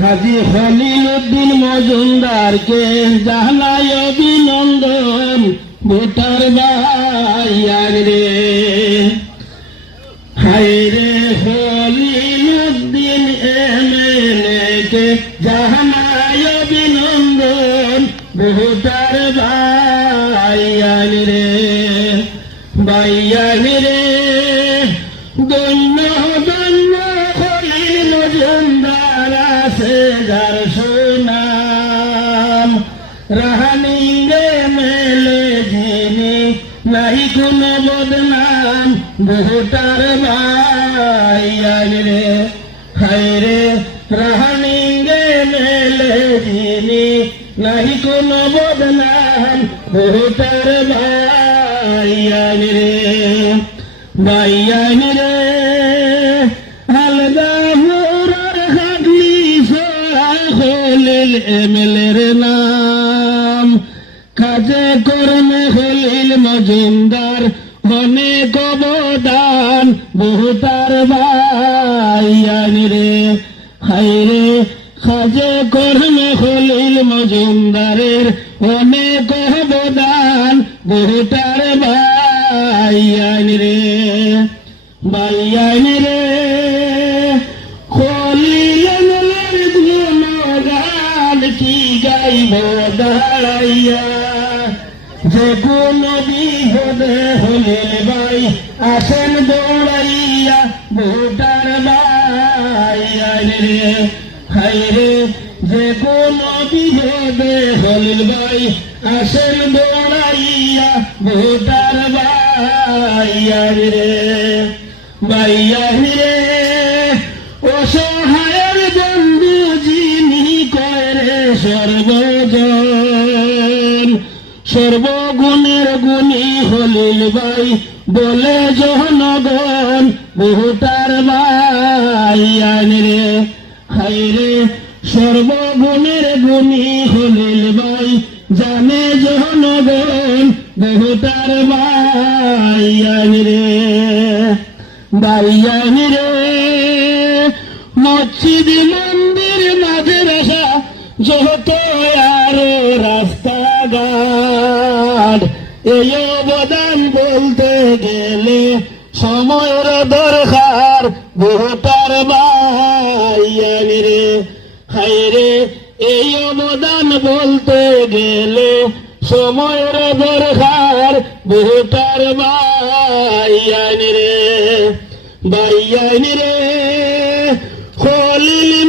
হাজী খলিল উদ্দিন মজুমদারকে জানাই অভিনন্দন ভোটার ভাইয়ার রে। হায় রে খলিল উদ্দিন এমএলএ কে জানাই অভিনন্দন ভোটার ভাইয়ার রে। ভাইয়ার রে ধন্য ধন্য খলিল মজুমদার আছে যার সুনাম। রাহানিঙ্গে মেলে যিনি নাই কোন বদনাম ভোটার ভাইয়ার রে। হায় রে রাহানিঙ্গে মেলে যিনি নাই কোন বদনাম ভোটার ভাইয়ার রে। ভাইয়ার রে আলদা মোরার খাটলি খলিল এমএলএর নাম। কাজে কর্মে খলিল মজুমদার অনেক অবদান ভোটার ভাইয়ার রে। হায় রে কাজে কর্মে খলিল মজুমদারের অনেক অবদান ভোটার ভাইয়ার রে। ভাইয়ার রে খলিল এমএলএর গুণগান কি গাইব দাঁড়াইয়া। যে কোন বিপদে খলিল ভাই আসেন দৌড়াইয়া ভোটার ভাইয়ার রে। হায় রে যে কোন বিপদে খলিল ভাই আসেন দৌড়াইয়া ভোটার ভাইয়ার রে। ভাইয়ার রে অসহায়ের বন্ধু যিনি করে সর্বজন। সর্বগুণের গুণী খলিল ভাই বলে জনগণ ভোটার ভাইয়ার রে। হায় রে সর্বগুণের গুণী খলিল ভাই জানে জনগণ ভোটার ভাইয়ার রে। ভাইয়ার রে মসজিদ মন্দির মাদ্রাসা যত আরো রাস্তাঘাট এই অবদান বলতে গেলে সময়ের দরকার ভোটার ভাইয়ার রে। হায় রে এই অবদান বলতে গেলে সময়ের দরকার ভোটার ভাইয়ার রে। ভাইয়ার রে খলিল